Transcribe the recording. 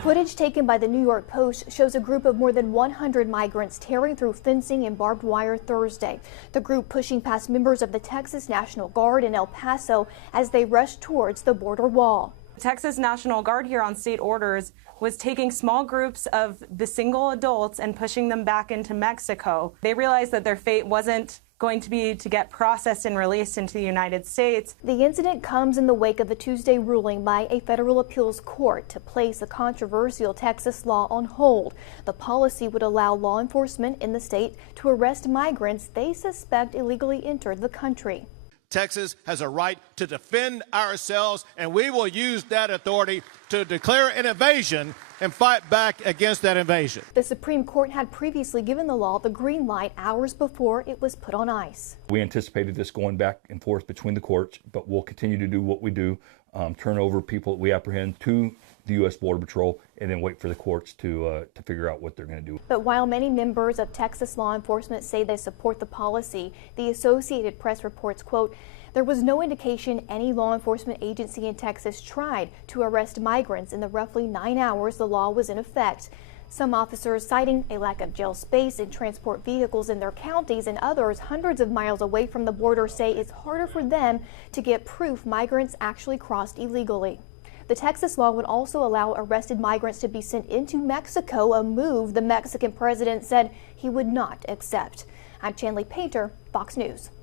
Footage taken by the New York Post shows a group of more than 100 migrants tearing through fencing and barbed wire Thursday. The group pushing past members of the Texas National Guard in El Paso as they rushed towards the border wall. Texas National Guard here on state orders was taking small groups of the single adults and pushing them back into Mexico. They realized that their fate wasn't going to be to get processed and released into the United States. The incident comes in the wake of a Tuesday ruling by a federal appeals court to place a controversial Texas law on hold. The policy would allow law enforcement in the state to arrest migrants they suspect illegally entered the country. Texas has a right to defend ourselves, and we will use that authority to declare an invasion and fight back against that invasion. The Supreme Court had previously given the law the green light hours before it was put on ice. We anticipated this going back and forth between the courts, but we'll continue to do what we do, turn over people that we apprehend to the U.S. Border Patrol, and then wait for the courts to figure out what they're going to do. But while many members of Texas law enforcement say they support the policy, the Associated Press reports, quote, there was no indication any law enforcement agency in Texas tried to arrest migrants in the roughly 9 hours the law was in effect. Some officers citing a lack of jail space and transport vehicles in their counties, and others hundreds of miles away from the border say it's harder for them to get proof migrants actually crossed illegally. The Texas law would also allow arrested migrants to be sent into Mexico, a move the Mexican president said he would not accept. I'm Chanley Painter, Fox News.